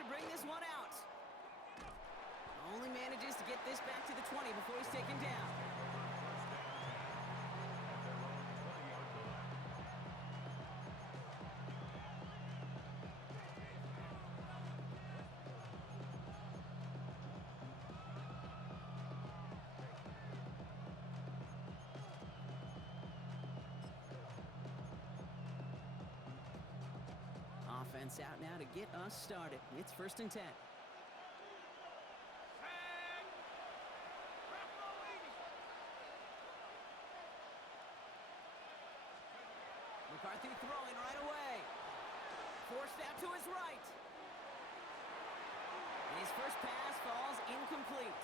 to bring this one out. Only manages to get this back to the 20 before he's taken down. Offense out now to get us started. It's 1st and 10. McCarthy throwing right away. Forced out to his right. And his first pass falls incomplete.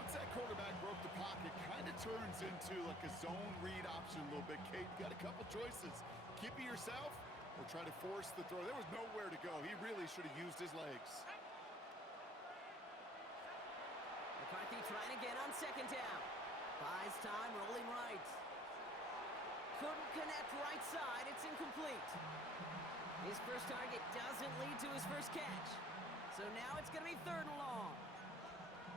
Once that quarterback broke the pocket, kind of turns into like a zone read option a little bit. Kate, you got a couple choices. Keep it yourself or try to force the throw. There was nowhere to go. He really should have used his legs. McCarthy trying again on 2nd down. Buys time, rolling right. Couldn't connect right side. It's incomplete. His first target doesn't lead to his first catch. So now it's going to be 3rd and long.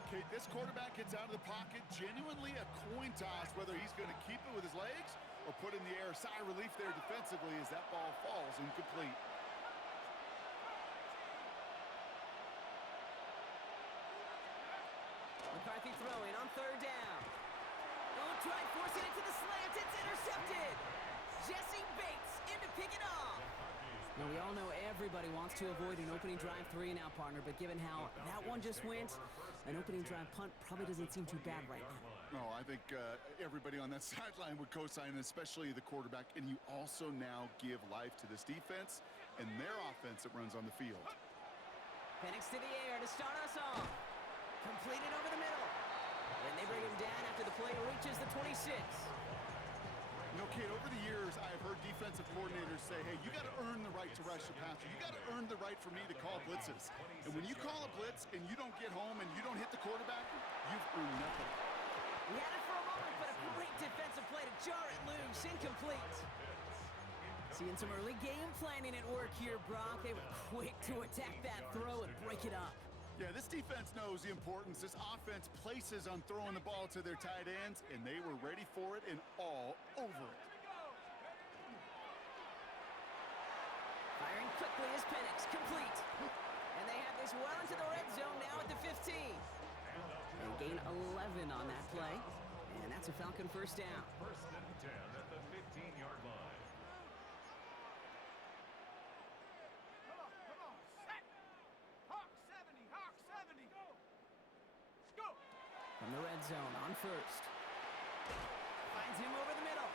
Kate, this quarterback gets out of the pocket, genuinely a coin toss whether he's going to keep it with his legs or put in the air. Sigh of relief there defensively as that ball falls incomplete. McCarthy throwing on 3rd down. Oh, tried forcing it to the slant. It's intercepted. Jesse Bates in to pick it off. Now, we all know everybody wants to avoid an opening drive 3 now, partner, but given how that one just went, an opening drive punt probably doesn't seem too bad right now. No, I think everybody on that sideline would co-sign, especially the quarterback, and you also now give life to this defense and their offense that runs on the field. Penix to the air to start us off. Completed over the middle. And they bring him down after the play reaches the 26. You know, Kate, over the years, I've heard defensive coordinators say, hey, you got to earn the right to rush the passer. You got to earn the right for me to call blitzes. And when you call a blitz and you don't get home and you don't hit the quarterback, you've earned nothing. He had it for a moment, but a great defensive play to jar it loose. Incomplete. Seeing some early game planning at work here, Brock. They were quick to attack that throw and break it up. Yeah, this defense knows the importance this offense places on throwing the ball to their tight ends, and they were ready for it and all over it. Firing quickly is Penix, complete. And they have this well into the red zone now at the 15. They gain 11 on that play, and that's a Falcon 1st down. 1st and 10 at the 15-yard line. From the red zone on 1st. Finds him over the middle.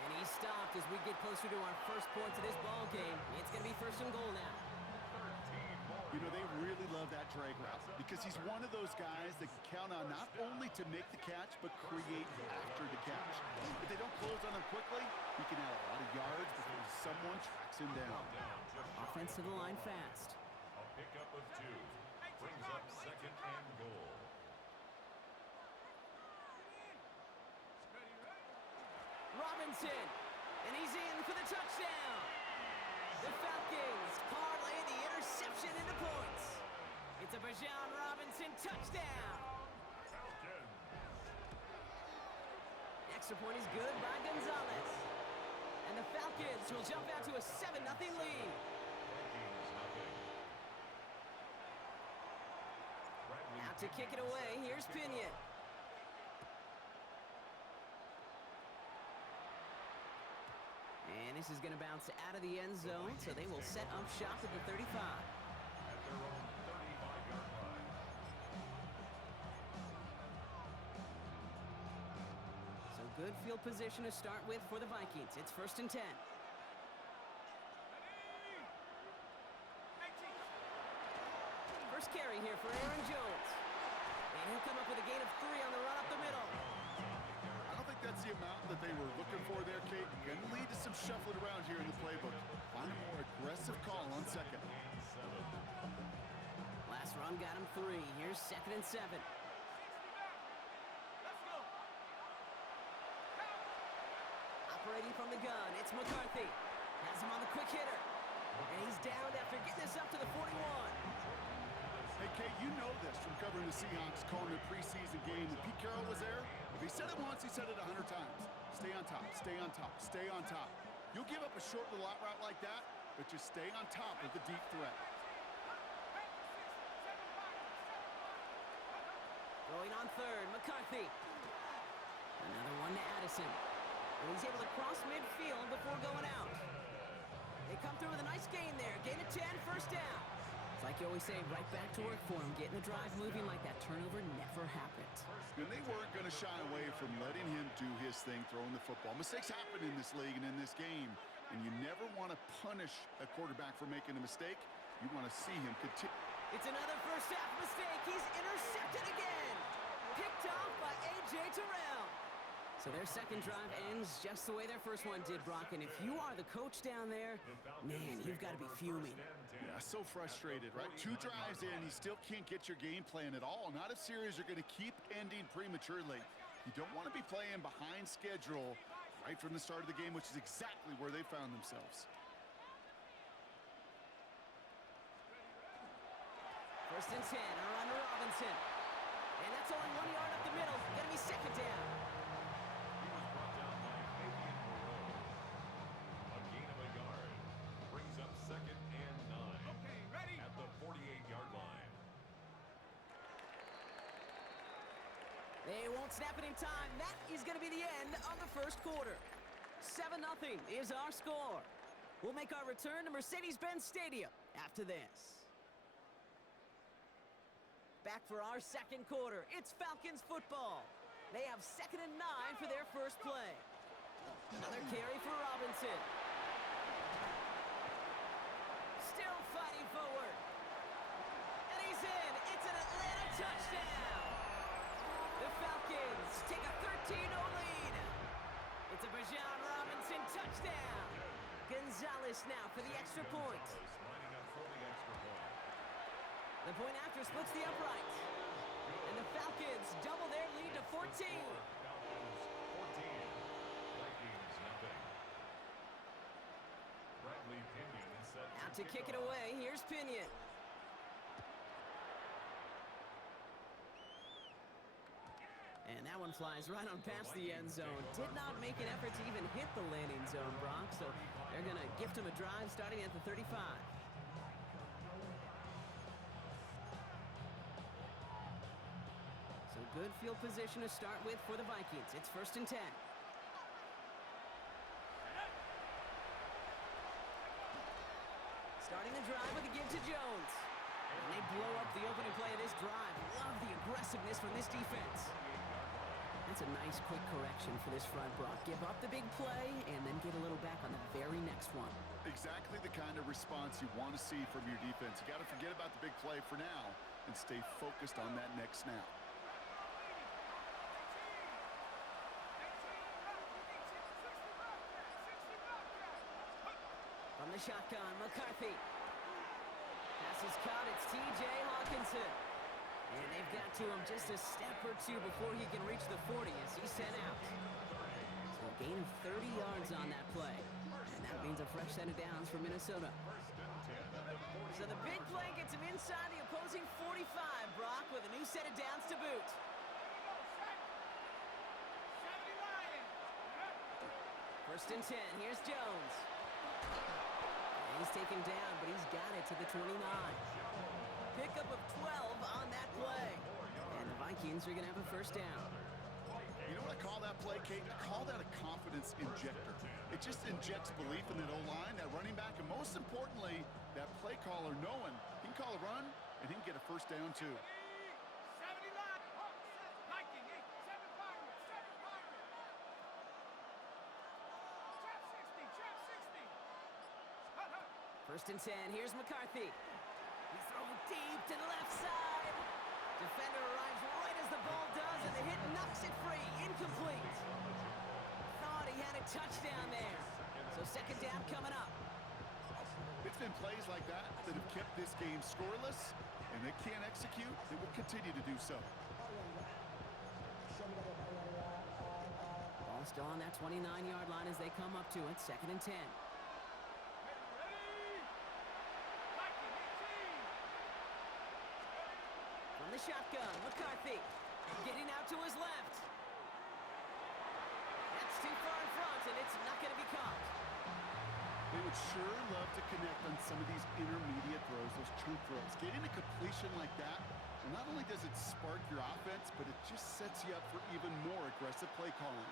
And he's stopped as we get closer to our first points of this ball game. It's going to be 1st and goal now. You know, they really love that drag route because he's one of those guys that can count on not only to make the catch, but create after the catch. If they don't close on him quickly, he can add a lot of yards before someone tracks him down. Offense to the line fast. A pickup of 2. Brings up 2nd and goal. Robinson, and he's in for the touchdown. The Falcons parlay the interception into points. It's a Bijan Robinson touchdown. Falcons. Extra point is good by Gonzalez. And the Falcons will jump out to a 7-0 lead. Out to kick it away, here's Pinion. And this is going to bounce out of the end zone, so they will set up shop at the 35. At their own 35-yard line. So good field position to start with for the Vikings. It's 1st and 10. First carry here for Aaron Jones. And he'll come up with a gain of 3 on the run up the middle. I don't think that's the amount that they were looking for there, Kate. Going to lead to some shuffling around here in the playbook. Find a more aggressive call on 2nd. Last run got him 3. Here's 2nd and 7. Operating from the gun, it's McCarthy. Has him on the quick hitter. And he's down after getting this up to the 41. Hey, Kate, you know this from covering the Seahawks, calling their preseason game. When Pete Carroll was there, if he said it once, he said it 100 times. Stay on top, stay on top, stay on top. You'll give up a short little out route like that, but just stay on top of the deep threat. Going on third, McCarthy. Another one to Addison. And he's able to cross midfield before going out. They come through with a nice gain there. Gain of 10, first down. It's like you always say, right back to work for him. Getting the drive moving like that turnover never happened. And they weren't going to shy away from letting him do his thing, throwing the football. Mistakes happen in this league and in this game, and you never want to punish a quarterback for making a mistake. You want to see him continue. It's another first half mistake. He's intercepted again. Picked off by A.J. Terrell. So their second drive ends just the way their first one did, Brock. And if you are the coach down there, man, you've got to be fuming. Yeah, so frustrated, right? 2 drives in, you still can't get your game plan at all. Not if series are going to keep ending prematurely. You don't want to be playing behind schedule right from the start of the game, which is exactly where they found themselves. First and 10, a run to Robinson. And that's only 1 yard up the middle. Gonna be second down. He was brought down by Fabian Moreau. A gain of a yard. Brings up second and 9. Okay, ready? At the 48-yard line. They won't snap it in time. That is gonna be the end of the first quarter. 7-0 is our score. We'll make our return to Mercedes-Benz Stadium after this. Back for our second quarter. It's Falcons football. They have second and 9 for their first play. Another carry for Robinson. Still fighting forward. And he's in. It's an Atlanta touchdown. The Falcons take a 13-0 lead. It's a Bijan Robinson touchdown. Gonzalez now for the extra point. Lining up for the extra point. The point after splits the upright. And the Falcons double their lead to 14. Falcons 14. Vikings nothing. Bradley Pinion set Out to kick it away. Here's Pinion. And that one flies right on past the end zone. Did not make an effort to even hit the landing zone, Brock. So they're going to gift him a drive starting at the 35. So good field position to start with for the Vikings. It's first and 10. Starting the drive with a give to Jones. And they blow up the opening play of this drive. Love the aggressiveness from this defense. That's a nice quick correction for this front, Brock. Give up the big play and then get a little back on the very next one. Exactly the kind of response you want to see from your defense. You got to forget about the big play for now and stay focused on that next snap. From the shotgun, McCarthy. Pass is caught. It's T.J. Hawkinson. And they've got to him just a step or two before he can reach the 40 as he's sent out. So a gain of 30 yards on that play. And that means a fresh set of downs for Minnesota. So the big play gets him inside the opposing 45, Brock, with a new set of downs to boot. First and 10. Here's Jones. And he's taken down, but he's got it to the 29. Pickup of 12 on that play. And the Vikings are going to have a first down. You know what I call that play, Kate? I call that a confidence injector. It just injects belief in that O-line, that running back, and most importantly, that play caller knowing he can call a run and he can get a first down too. First and 10, here's McCarthy. He's thrown deep to the left side. Defender arrives right as the ball does, and the hit knocks it free. Incomplete. Thought he had a touchdown there. So second down coming up. It's been plays like that that have kept this game scoreless, and they can't execute. They will continue to do so. Ball still on that 29-yard line as they come up to it. Second and 10. shotgun. McCarthy getting out to his left. That's too far in front, and it's not going to be caught. They would sure love to connect on some of these intermediate throws, those chunk throws. Getting a completion like that, well, not only does it spark your offense, but it just sets you up for even more aggressive play calling.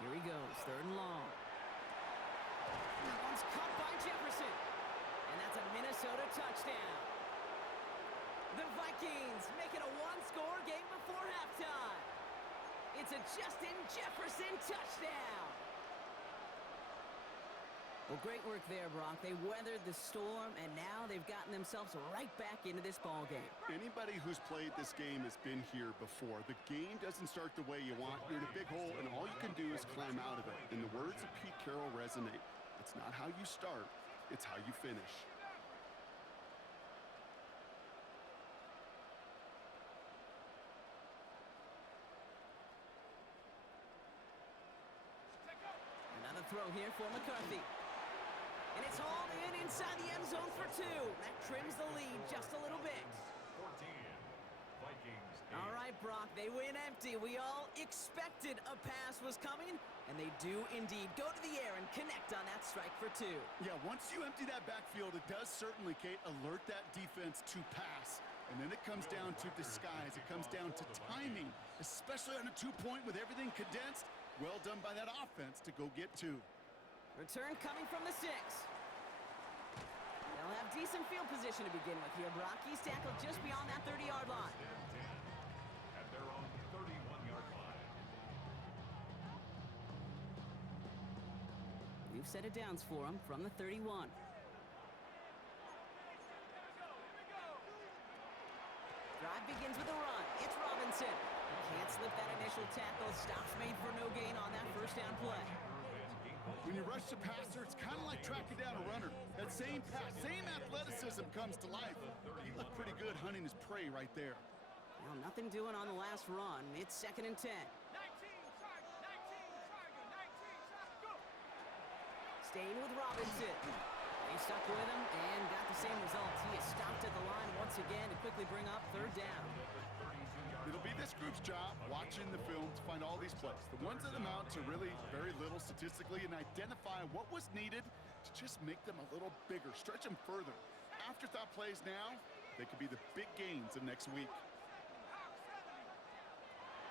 Here he goes, 3rd and long. That one's caught by Jefferson. And that's a Minnesota touchdown. The Vikings make it a one-score game before halftime. It's a Justin Jefferson touchdown. Well, great work there, Brock. They weathered the storm, and now they've gotten themselves right back into this ball game. Anybody who's played this game has been here before. The game doesn't start the way you want. You're in a big hole, and all you can do is climb out of it. And the words of Pete Carroll resonate. It's not how you start, it's how you finish. Another throw here for McCarthy. And it's hauled in inside the end zone for 2. That trims the lead just a little bit. 14. Vikings. All right, Brock, they win empty. We all expected a pass was coming, and they do indeed go to the air and connect on that strike for 2. Yeah, once you empty that backfield, it does certainly, Kate, alert that defense to pass. And then it comes down to disguise. It comes down to timing, especially on a 2-point with everything condensed. Well done by that offense to go get 2. Return coming from the 6. They'll have decent field position to begin with here, Brock. He's tackled just beyond that 30-yard line. At their own 31-yard line. We've set it downs for him from the 31. Drive begins with a run. It's Robinson. Can't slip that initial tackle. Stops made for no gain on that first down play. When you rush the passer, it's kind of like tracking down a runner. That same pass, same athleticism comes to life. He looked pretty good hunting his prey right there. Well, nothing doing on the last run. It's 2nd and 10. Staying with Robinson. They stuck with him and got the same results. He is stopped at the line once again to quickly bring up 3rd down. It'll be this group's job, watching the film, to find all these plays. The ones that amount to really very little statistically, and identify what was needed to just make them a little bigger, stretch them further. Afterthought plays now, they could be the big gains of next week.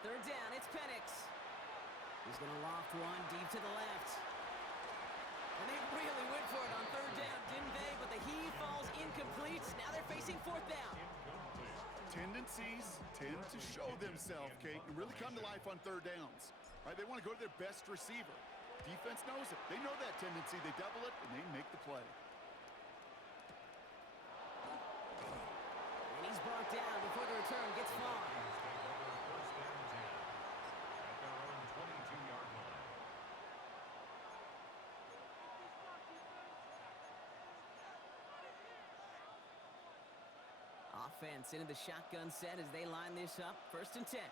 3rd down, it's Penix. He's going to loft one deep to the left. And they really went for it on 3rd down, didn't they? But the heave falls incomplete. Now they're facing 4th down. Tendencies tend to show themselves, Kate, and really come to life on 3rd downs. Right? They want to go to their best receiver. Defense knows it. They know that tendency. They double it, and they make the play. And he's brought down before the return gets far. Offense into the shotgun set as they line this up. 1st and 10.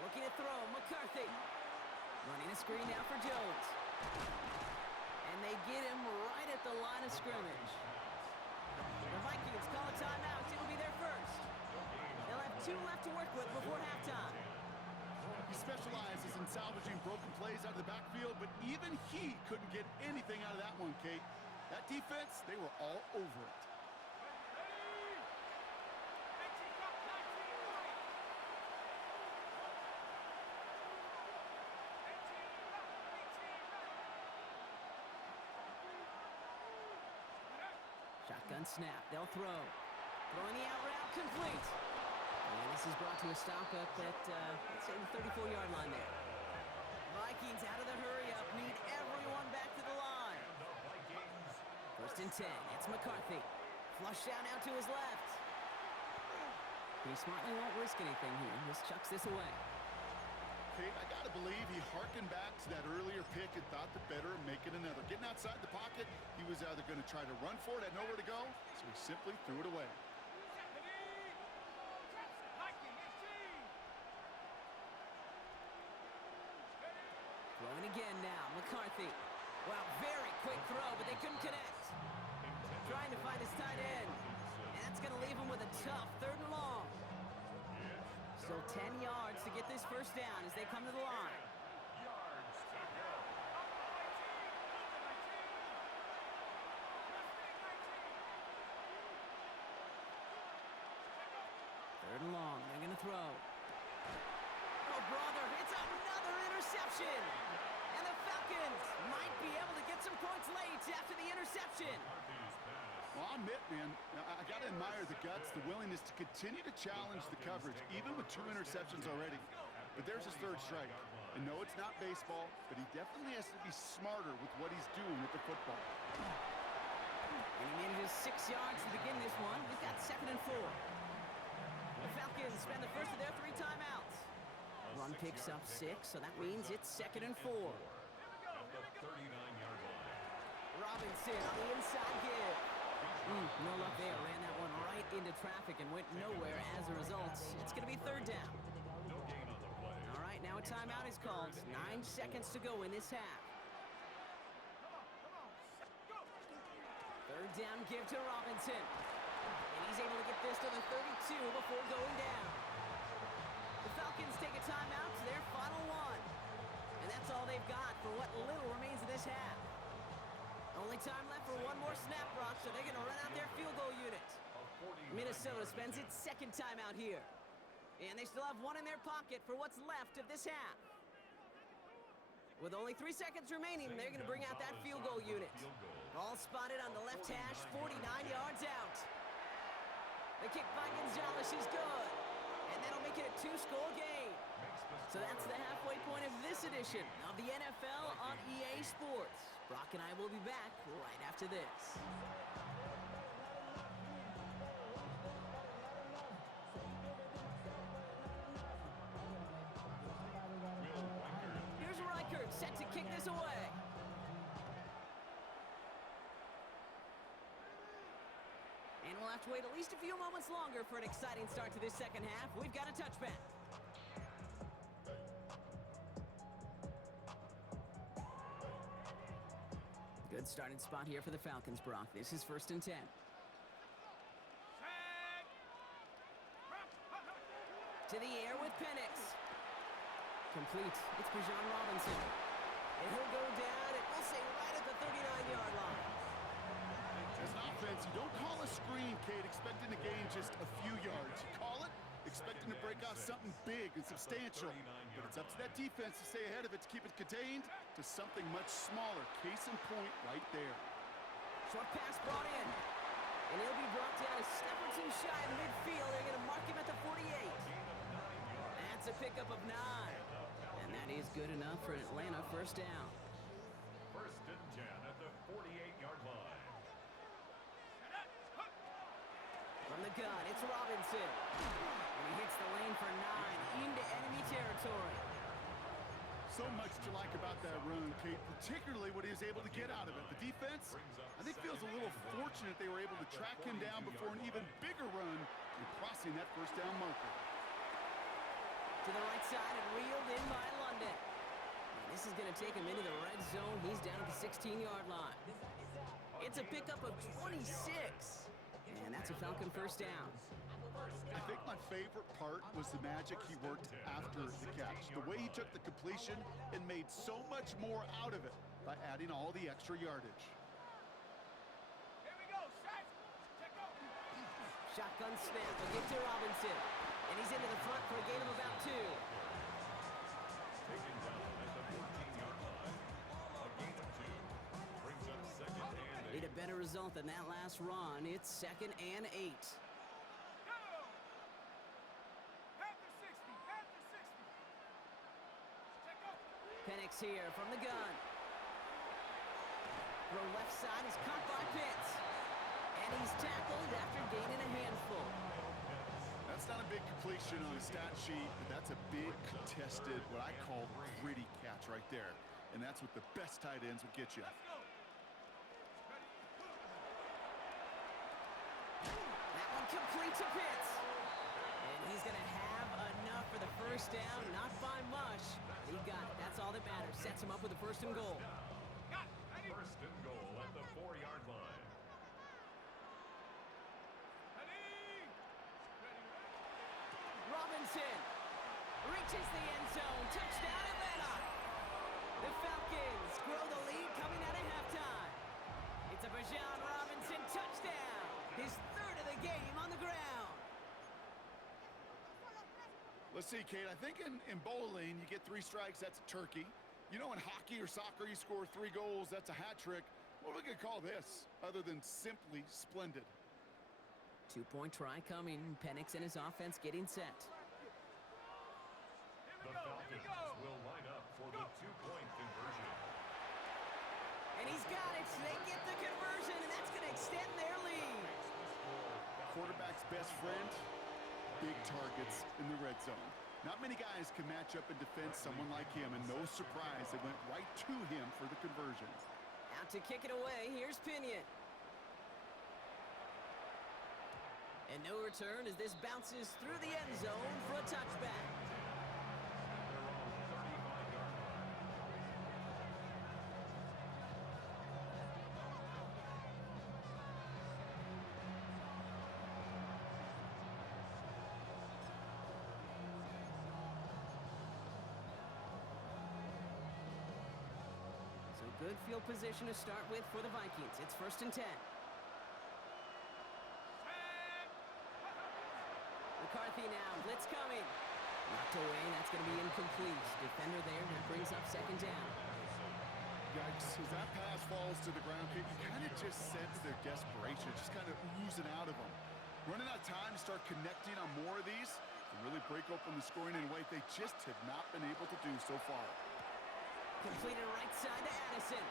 Looking to throw, McCarthy. Running a screen now for Jones. And they get him right at the line of scrimmage. The Vikings call a timeout. It'll be their first. They'll have 2 left to work with before halftime. He specializes in salvaging broken plays out of the backfield, but even he couldn't get anything out of that one, Kate. That defense, they were all over it. Shotgun snap. They'll throw. Throwing the out route complete. And this is brought to a stop up at, let's say, the 34-yard line there. Vikings out of the hurry-up. Need everyone back to the line. 1st and 10. It's McCarthy. Flush down out to his left. He smartly won't risk anything here. Just chucks this away. Kate, I got to believe he harkened back to that earlier pick and thought the better of making another. Getting outside the pocket, he was either going to try to run for it, had nowhere to go, so he simply threw it away. Throwing again now. McCarthy. Wow, very quick throw, but they couldn't connect. Trying to find his tight end. And that's going to leave him with a tough 3rd and long. Still 10 yards to get this first down as they come to the line. Third and long. They're going to throw. Oh, brother, it's another interception. And the Falcons might be able to get some points late after the interception. Well, I'll admit, man, I got to admire the guts, the willingness to continue to challenge the coverage, even with 2 interceptions already. But there's his 3rd strike. And no, it's not baseball, but he definitely has to be smarter with what he's doing with the football. And he manages 6 yards to begin this one. We've got 2nd and 4. The Falcons spend the first of their 3 timeouts. Run picks up 6, so that means it's 2nd and 4. Robinson on the inside give. No luck there. Ran that one right into traffic and went nowhere as a result. It's going to be 3rd down. All right, now a timeout is called. 9 seconds to go in this half. 3rd down give to Robinson. And he's able to get this to the 32 before going down. The Falcons take a timeout to their final one. And that's all they've got for what little remains of this half. Only time left for one more snap, Brock, so they're going to run out their field goal unit. Minnesota spends its 2nd timeout here. And they still have 1 in their pocket for what's left of this half. With only 3 seconds remaining, they're going to bring out that field goal unit. All spotted on the left hash, 49 yards out. The kick by Gonzalez is good. And that'll make it a 2-score game. So that's the halfway point of this edition of the NFL on EA Sports. Brock and I will be back right after this. Here's Reichert set to kick this away. And we'll have to wait at least a few moments longer for an exciting start to this second half. We've got a touchback. Good starting spot here for the Falcons, Brock. This is 1st and 10. To the air with Penix. Complete. It's Bijan Robinson. And he'll go down, and we'll say right at the 39-yard line. As an offense, you don't call a screen, Kate, expecting to gain just a few yards. You call it expecting to break off something big and substantial. But it's up to that defense to stay ahead of it, to keep it contained to something much smaller. Case in point right there. Short pass brought in. And he'll be brought down a step or 2 shy of midfield. They're going to mark him at the 48. That's a pickup of 9. And that is good enough for an Atlanta first down. 1st and 10 at the 48-yard line. From the gun, it's Robinson. And he hits the lane for 9 into enemy territory. So much to like about that run, Kate, particularly what he was able to get out of it. The defense, I think, feels a little fortunate they were able to track him down before an even bigger run and crossing that first down marker. To the right side and reeled in by London. And this is going to take him into the red zone. He's down at the 16-yard line. It's a pickup of 26. And that's a Falcon first down. I think my favorite part was the magic he worked after the catch. The way he took the completion and made so much more out of it by adding all the extra yardage. Here we go, set. Check out. Shotgun snap, a gift to Robinson. And he's into the front for a gain of about 2. Taken down at the 14-yard line. A gain of 2. Brings up 2nd and 8. Need a better result than that last run. It's 2nd and 8. Go. Panther 60. Panther 60. Check out. Penix here from the gun. Throw left side is caught by Pitts. And he's tackled after gaining a handful. That's not a big completion on a stat sheet, but that's a big contested, what I call gritty catch right there. And that's what the best tight ends will get you. Let's go. That one complete to Pitts. And he's going to have enough for the first down. Not by much, but he got it. That's all that matters. sets him up with a 1st and goal. First and goal at the 4-yard line. Robinson reaches the end zone. Touchdown, Atlanta. The Falcons grow the lead coming out of halftime. It's a Bijan Robinson touchdown. His 3rd of the game on the ground. Let's see, Kate. I think in bowling, you get 3 strikes, that's a turkey. You know, in hockey or soccer, you score 3 goals, that's a hat trick. What are we going to call this, other than simply splendid? 2-point try coming. Penix and his offense getting set. The Falcons will line up for the 2-point conversion. And he's got it. They get the conversion, and that's going to extend their lead. Quarterback's best friend, big targets in the red zone. Not many guys can match up and defend someone like him, and no surprise, they went right to him for the conversion. Out to kick it away. Here's Pinion. And no return as this bounces through the end zone for a touchback. So good field position to start with for the Vikings. It's 1st and 10. McCarthy now, blitz coming. Knocked away, that's going to be incomplete. Defender there, that brings up 2nd down. Yikes, as that pass falls to the ground, you kind of just sense their desperation, just kind of oozing out of them. Running out of time to start connecting on more of these and really break open the scoring in a way they just have not been able to do so far. Completed right side to Addison.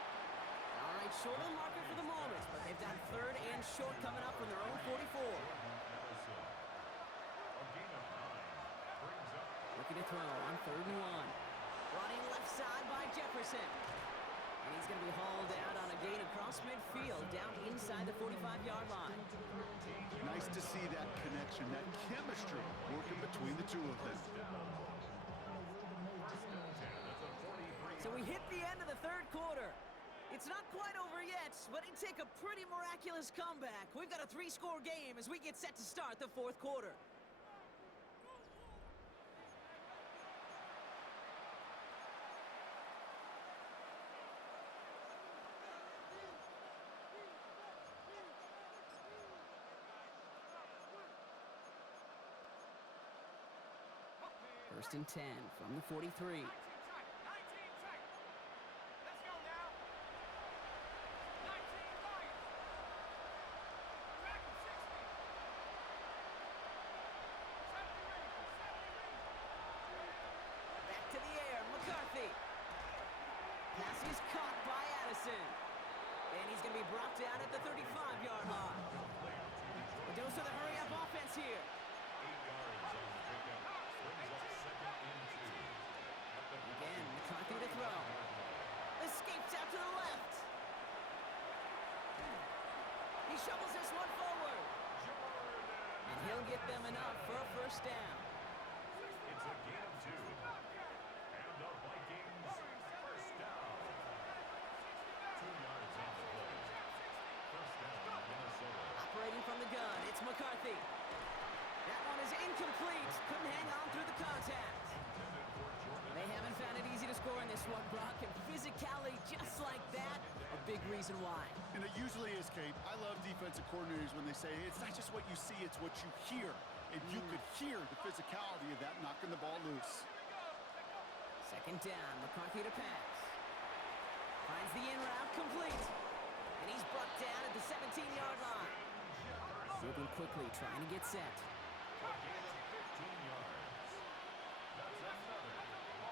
All right, short on marker for the moment, but they've got 3rd and short coming up from their own 44. Looking to throw on 3rd and 1. Running left side by Jefferson. And he's going to be hauled out on a gain across midfield down inside the 45-yard line. Nice to see that connection, that chemistry working between the two of them. So we hit the end of the 3rd quarter. It's not quite over yet, but it'd take a pretty miraculous comeback. We've got a 3-score game as we get set to start the 4th quarter. First and 10 from the 43. 19 tight. Let's go now. 19 Lions. Back to 60. 70 Back to the air, McCarthy. Pass is caught by Addison. And he's going to be brought down at the 35-yard line. A dose of the hurry-up offense here. 8 yards on the pickup. Brings up 2nd and 2. Again, McCarthy to throw. Escapes out to the left. He shovels this one forward. And he'll get them enough for a 1st down. It's a gain of 2. And the Vikings 1st down. 2 yards on the play. 1st down, Minnesota. Operating from the gun, it's McCarthy. That one is incomplete. Couldn't hang on through the contact. They haven't found it easy to score in this one, Brock. And physicality just like that, a big reason why. And it usually is, Kate. I love defensive coordinators when they say, hey, it's not just what you see, it's what you hear. And you could hear the physicality of that knocking the ball loose. 2nd down, McCarthy to pass. Finds the in route complete. And he's brought down at the 17-yard line. Moving quickly, trying to get set.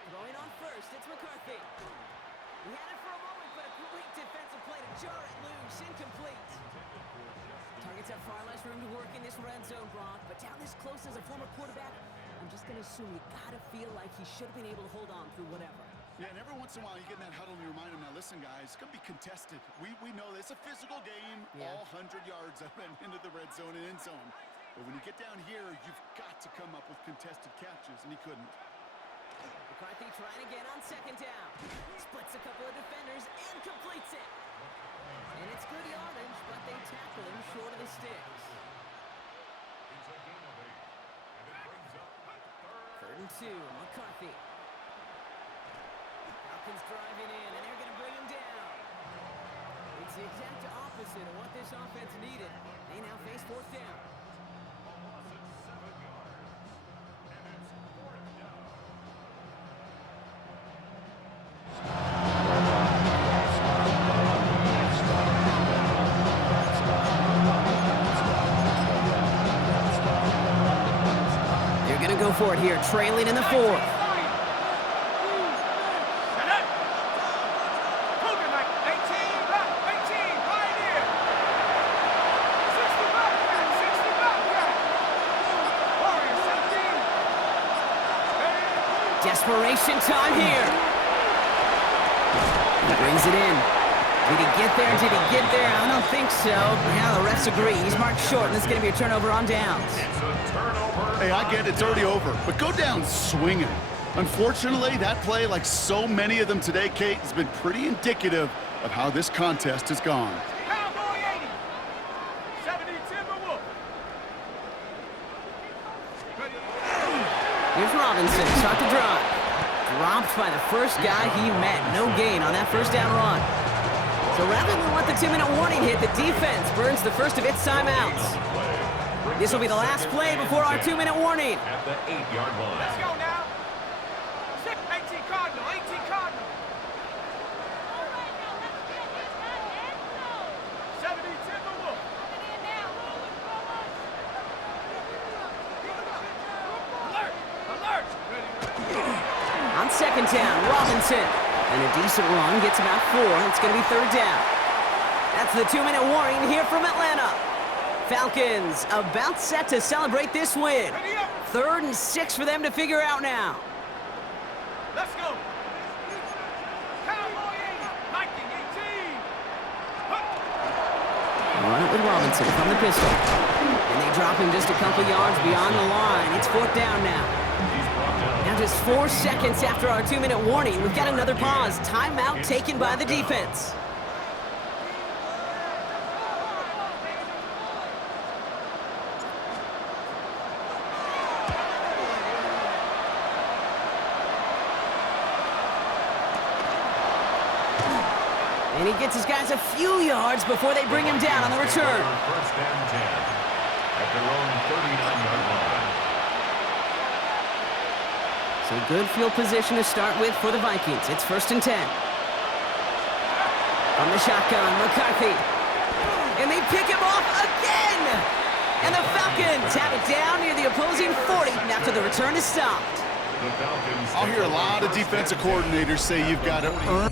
Throwing on 1st, it's McCarthy. He had it for a moment, but a great defensive play to jar it loose. Incomplete. Targets have far less room to work in this red zone, Brock. But down this close as a former quarterback, I'm just going to assume you got to feel like he should have been able to hold on through whatever. Yeah, and every once in a while you get in that huddle and you remind them, now listen, guys, it's going to be contested. We know this. It's a physical game, all 100 yards up and into the red zone and end zone. But when you get down here, you've got to come up with contested catches, and he couldn't. McCarthy trying again on 2nd down. completes it. And it's good yardage, but they tackle him short of the sticks. It's a gain of 8. And it brings up 3rd and 2, McCarthy. Falcons driving in, and they're going to bring him down. It's the exact opposite of what this offense needed. They now face 4th down. a loss of 7 yards. And it's 4th down. They're going to go for it here, trailing in the 4th. Desperation time here. He brings it in. Did he get there? Did he get there? I don't think so. Now the refs agree. He's marked short, and it's going to be a turnover on downs. It's a turnover. Hey, I get it. It's already over. But go down swinging. Unfortunately, that play, like so many of them today, Kate, has been pretty indicative of how this contest has gone. Cowboy 80. 70 Timberwolf. Here's Robinson. Start the drive. Dropped by the first guy he met. No gain on that first down run. So rather than let the 2-minute warning hit, the defense burns the first of its timeouts. This will be the last play before our 2-minute warning. At the 8-yard line. Let's go now. 18 Cardinal, 18 Cardinal. 70 Timberwolf. Alert! Alert! On 2nd down, Robinson. And a decent run gets about 4. It's going to be 3rd down. That's the 2-minute warning here from Atlanta. Falcons about set to celebrate this win. 3rd and 6 for them to figure out now. Let's go. Cowboy 80, Viking 18. Run it with Robinson from the pistol. And they drop him just a couple yards beyond the line. It's 4th down now. Now just 4 seconds after our 2-minute warning, we've got another pause. Timeout taken by the defense. And he gets his guys a few yards before they bring him down on the return. 1st and 10 at their own 39-yard line. So good field position to start with for the Vikings. It's 1st and 10. From the shotgun, McCarthy. And they pick him off again! And the Falcons have it down near the opposing 40 after the return is stopped. The Falcons. I'll hear a lot of defensive coordinators say you've got to earn